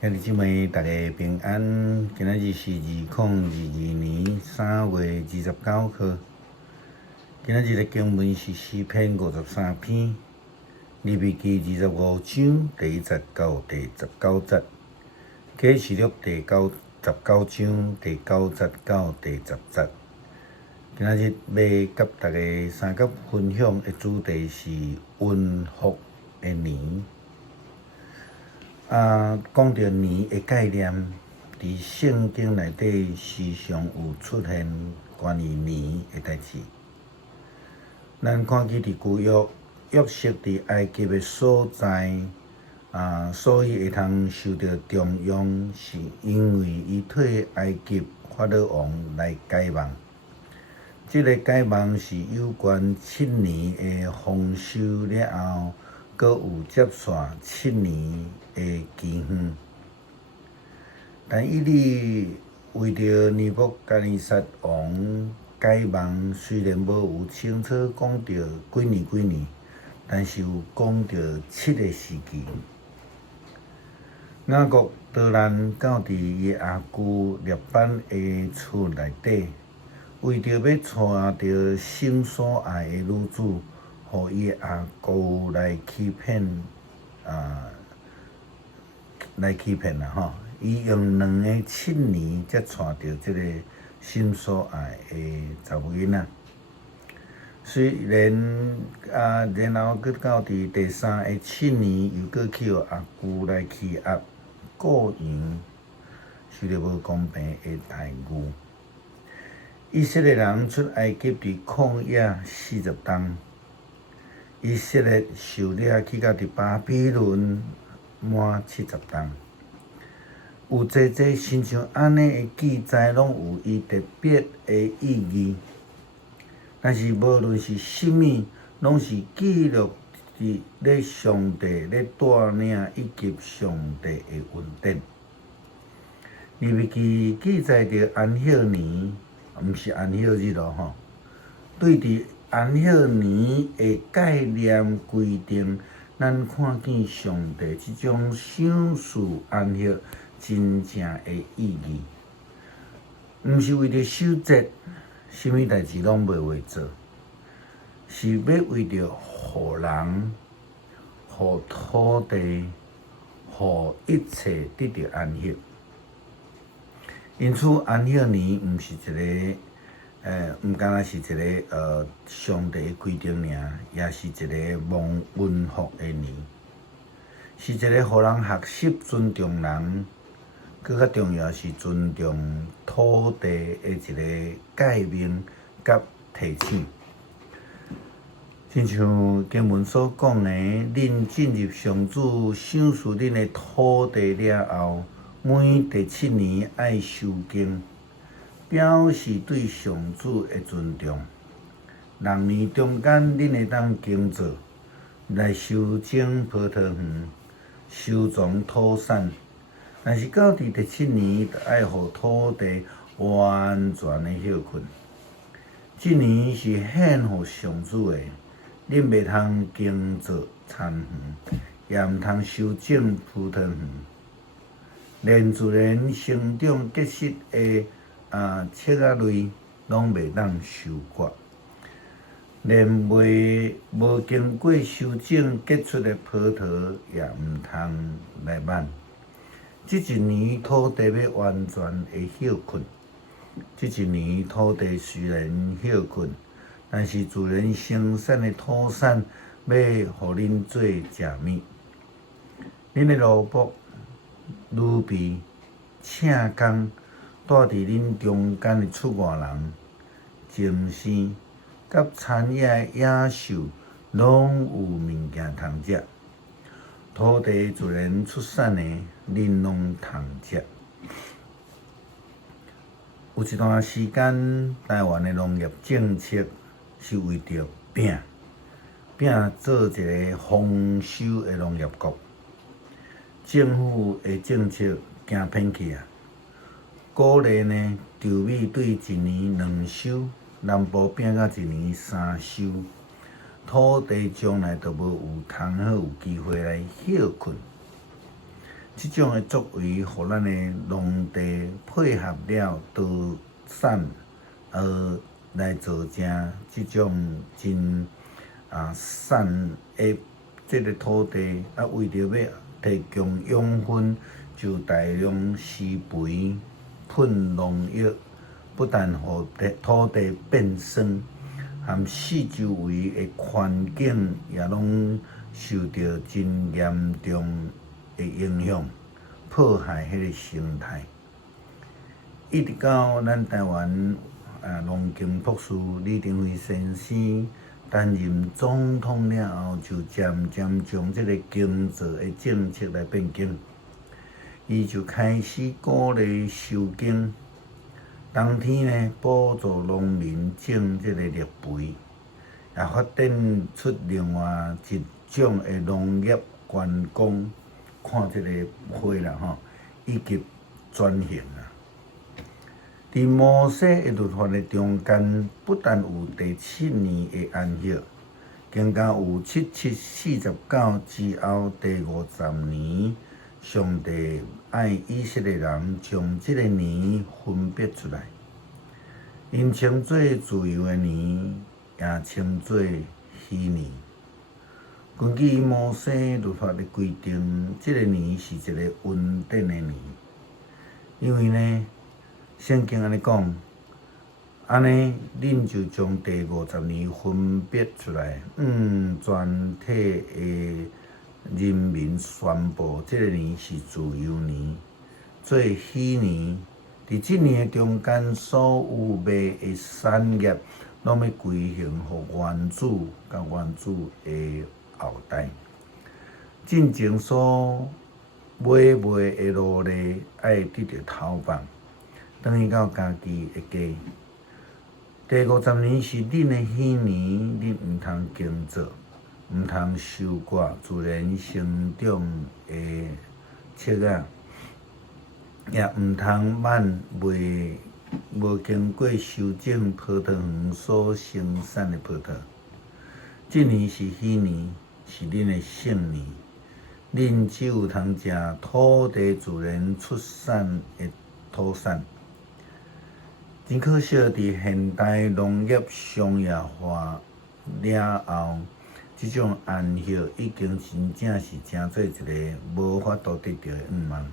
兄弟姊妹，大家平安。今仔日是2022年3月29号。今仔日的经文是诗篇53篇，利未记25章第1节到第19节，启示录第19章第9节到第10节。今仔日要甲大家三角分享的主题是运福的年。讲到年的概念，伫圣经内底时常有出现关于年的代志。咱看见伫旧约瑟伫埃及的所在，所以会通受到重用，是因为伊替埃及法老王来解梦。这个解梦是有关7年的丰收了后，阁有接续7年的期限。但伊哩为着尼布甲尼撒王解梦，虽然无有清楚讲到几年，但是有讲到7个时期。雅各导咱到伫伊阿舅列班的厝内底，为着要带着心所爱的女子，互伊阿舅来欺骗啦伊用2个7年才带着这个心所爱的查某囡仔。虽然然后搁到伫第3个7年，又搁去互阿舅来欺压过洋，是着无公平的待遇。以色列人出埃及伫旷野40冬，以色列受掠去到伫巴比伦满70冬。有济亲像安尼的记载，拢有伊特别的意义。但是无论是甚物，拢是记录伫咧上帝咧带领以及上帝的恩典。利未记载着安息年，毋是安息日咯对伫安息年的概念规定，咱看见上帝即种赏赐安息真正的意义，毋是为着守节，什物代志拢袂话做，是要为着互人、互土地、互一切得到安息。因此，安息年毋是一个毋敢若是一个上帝的规定尔，也是一个蒙运福的年，是一个互人学习尊重人。更较重要是尊重土地的一个界面甲提醒。亲像经文所讲的，恁进入上主赏赐恁的土地了后，每第7年爱收经，表示对上主的尊重。6年中间，恁会当耕作，来修整葡萄园，收藏土产。但是到伫第7年，就爱互土地完全的休困。这年是献互上主的，恁袂通耕作田园，也毋通修整葡萄园。连自然生长结实的切仔类，拢袂当收割。连无经过修整结出的葡萄，也毋通来挽。这一年土地要完全的休困。这一年土地虽然休困，但是自然生产的土产要互恁做食物。恁的奴仆、女婢、请工，带伫恁中间的出外人、精生，甲田野的野兽，拢有物件通食。土地自然出产的，恁拢通食。有一段时间，台湾的农业政策是为着拼做一个丰收的农业国。政府的政策行偏去鼓励呢，稻米对1年2收，南部拼到1年3收。土地将来就无有通好有机会来休困。即种诶作为，互咱诶农地配合了稻产，来做成即种真产诶即个土地，为着要提供养分，就大量施肥、喷农药，不但互土地变酸，含四周围诶环境也拢受到真严重诶影响，破坏迄个生态。一直到咱台湾农经博士李登辉先生担任总统了后，就渐渐将即个经济诶政策来变更。伊就开始鼓励收耕，冬天呢补助农民种即个绿肥，也发展出另外一种诶农业观光，看即个花啦吼，以及转型啊。伫摩西诶律法诶中间，不但有第7年诶安息，更加有7749之后第50年，上帝爱以色列人将即个年分别出来，因称作自由诶年，也称作喜年。根据摩西律法诶规定，即个年是一个稳定诶年，因为呢，圣经安尼讲，安尼恁就将第50年分别出来，全体诶人民宣布，即个年是自由年，做喜年。伫即年诶中间，所有卖诶产业，拢要归还互原主甲原主诶后代。进前所买卖诶奴隶，爱得到头棒，转去到家己诶家。第50年是恁诶喜年，恁毋通耕作，毋通收割自然生长诶册仔，也毋通挽卖无经过修整葡萄园所生产诶葡萄。即年是喜年，是恁诶圣年，恁只有通食土地自然出产诶土产。真可惜，伫现代农业商业化了后，即种安息已经真正是成做一个无法度得到诶愿望。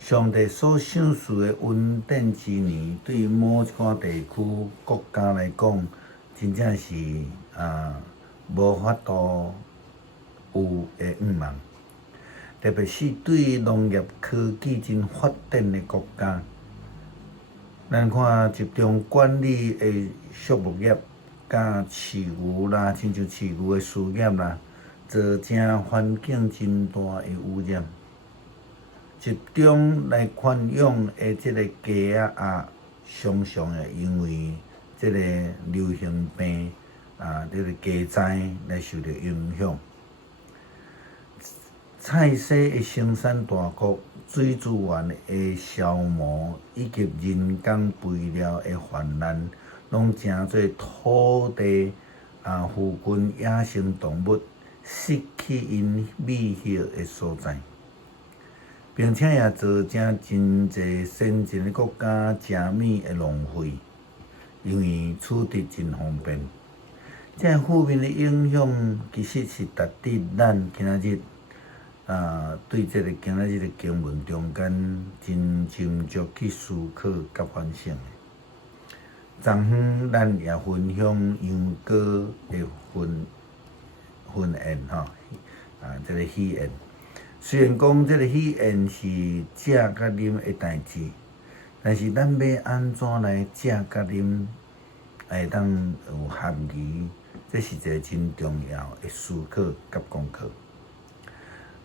上帝所赏赐诶稳定之年，对某一寡地区国家来讲，真正是无法度有诶愿望。特别是对农业科技真发展诶国家，咱看集中管理诶畜牧业，甲饲牛啦，亲像饲牛诶事业啦，造成环境真大诶污染。集中来圈养诶即个鸡仔鸭，常常会因为即个流行病即个鸡灾来受到影响。菜色诶生产大国，水资源诶消磨，以及人工肥料诶泛滥，拢成做土地附近野生动物失去因觅食诶所在。并且也造成真侪先进诶国家食米会浪费，因为取得真方便。这负面诶影响，其实是值得咱今仔日对这个今仔日诶经文中间真斟酌去思考甲反省诶。昨昏咱也分享羊羔诶婚宴这个喜宴。虽然讲这个喜宴是食甲啉诶代志，但是咱要安怎来食甲啉，会当有合宜，这是一个真重要诶思考甲功课。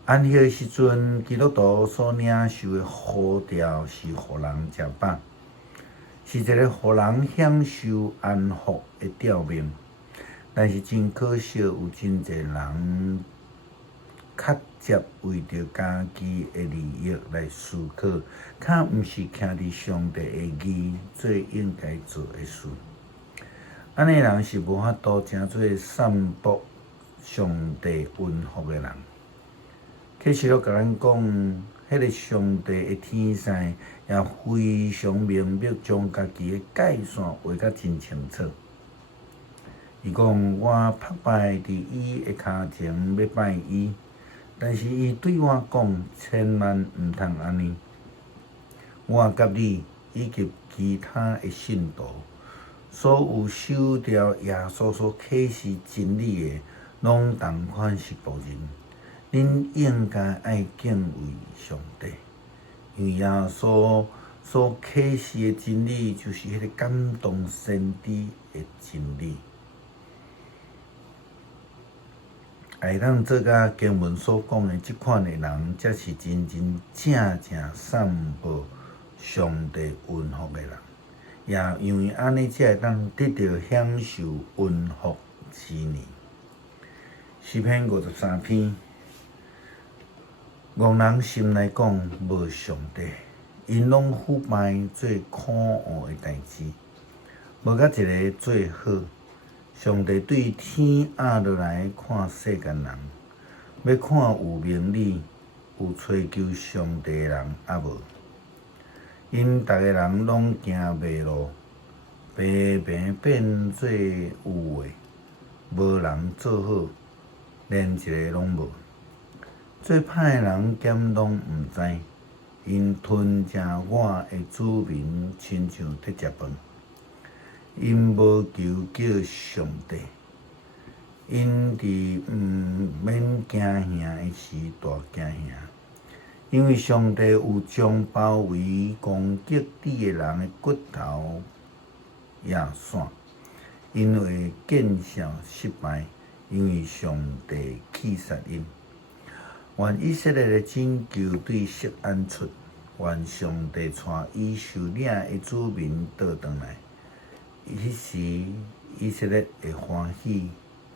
安息诶时阵，基督徒所领受诶呼召是互人食饱，是一个互人享受安福诶召命。但是真可惜，有真侪人较接为着家己诶利益来思考，较毋是徛伫上帝诶义做应该做诶事。安尼人是无法度成做散播上帝恩福诶人。启示录甲咱讲，迄个上帝的天使也非常明白，将家己的界线画甲真清楚。伊讲我拍拜伫伊的骹前要拜伊，但是伊对我讲，千万毋通安尼。我甲你以及其他的信徒，所有守条耶稣所启示真理的，拢同款是仆人。恁应该爱敬畏上帝，因为耶稣所启示的真理，就是迄个感动先知的真理。会当做甲经文所讲的即款的人，才是真真正正散播上帝恩福的人。也因为安尼，才会当得到享受恩福之年。诗篇53篇，憨人心内讲无上帝，因拢腐败做可恶的代志，无甲一个做好。上帝对天压落来看世间人，要看有明理、有追求上帝的人，也无。因逐个人拢行袂路，平平变做有话，无人做好，连一个拢无。做歹的人兼拢毋知，因吞食我的子民，亲像在食饭。因无求叫上帝，因伫毋免惊吓的时大惊吓，因为上帝有将包围攻击你的人的骨头压散，因为见效失败，因为上帝气杀因。愿以色列的拯救对锡安出，愿上帝带伊受领的子民倒转来。迄时，以色列会欢喜，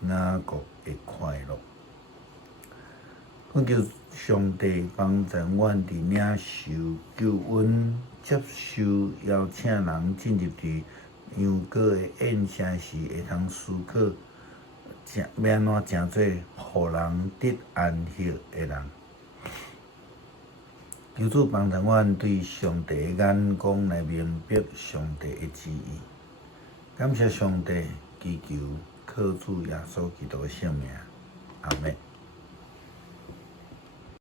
雅各会快乐。恳求上帝帮助阮伫领受救恩、接受邀请人进入伫羊羔的宴席时，会通思考，要安怎诚做互人得安息的人。求主帮助阮对上帝的眼光来明白上帝的旨意。感谢上帝，祈求靠主耶稣基督的圣名，阿门。